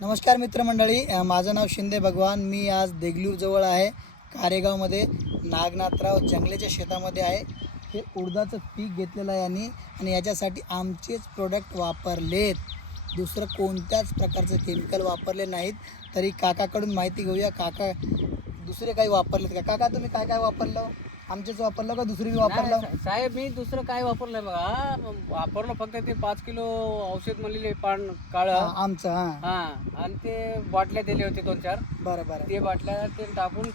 नमस्कार मित्रमंडळी, माझं नाव शिंदे भगवान. मी आज देगलूर जवळ आहे, कारेगावमध्ये नागनाथराव जंगलेच्या शेतामध्ये आहे. हे उडदाचं पीक घेतलेलं आहे आणि याच्यासाठी आमचेच प्रोडक्ट वापरलेत. दुसरं कोणत्याच प्रकारचं केमिकल वापरले नाहीत. तरी काकाकडून माहिती घेऊया. काका दुसरे काही वापरलेत का? काका तुम्ही काय काय वापरलं? आमचेच वापरलं का दुसरी वापरलं? साहेब मी दुसरं काय वापरलंय बघा. वापरलं फक्त ते 5 किलो औषध म्हणलेले पान काळं आमचं हा, आणि ते बाटल्या दिले होते 2-4. बरं बरं ते बाटल्या ते टाकून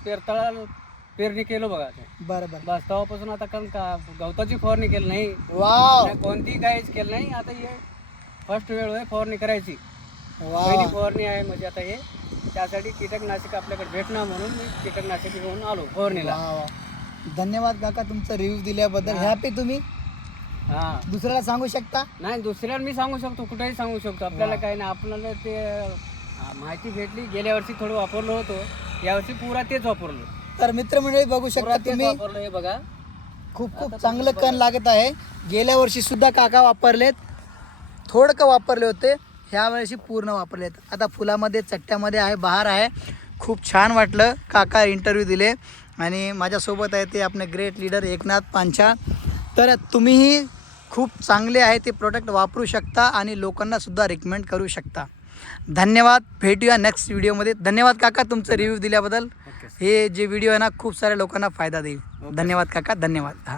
पेरणी केलं बघा. बरं बरं बस तेव्हापासून आता कारण का गवताची फवारणी केली नाही, वाव नाही कोणती काहीच केलं नाही. आता हे फर्स्ट वेळ आहे फवारणी करायची. वाव पहिली फवारणी आहे म्हणजे आता हे त्यासाठी कीटकनाशक आपल्याकडे भेटणार म्हणून मी कीटकनाशक घेऊन आलो फवारणीला. वाव. धन्यवाद काका तुमचा रिव्ह्यू दिल्याबद्दल. हॅपी तुम्ही हा, दुसऱ्याला सांगू शकता? नाही दुसऱ्याला मी सांगू शकतो, कुठेही सांगू शकतो. आपल्याला काही नाही, आपल्याला ते माहिती भेटली. गेल्या वर्षी थोडं वापरलं होतं, यावर्षी पुरा तेच वापरलो. तर मित्रमंडळी बघू शकता पुरा तेच तुम्ही, वापरलं. हे बघा खूप खूप चांगलं कण लागत आहे. गेल्या वर्षी सुद्धा काका वापरलेत, थोडकं वापरले होते, ह्या वर्षी पूर्ण वापरलेत. आता फुलामध्ये चट्ट्यामध्ये आहे, बहार आहे. खूप छान वाटलं. काका इंटरव्ह्यू दिले आणि माझ्यासोबत आहे ते आपले ग्रेट लीडर एकनाथ पांचा. तर तुम्हीही खूप चांगले आहे ते प्रोडक्ट वापरू शकता आणि लोकांना सुद्धा रिकमेंड करू शकता. धन्यवाद. भेटूया नेक्स्ट व्हिडिओमध्ये. धन्यवाद काका तुमचं रिव्ह्यू दिल्याबद्दल. हे जे व्हिडिओ आहे ना, खूप साऱ्या लोकांना फायदा देईल. धन्यवाद काका, धन्यवाद. हां.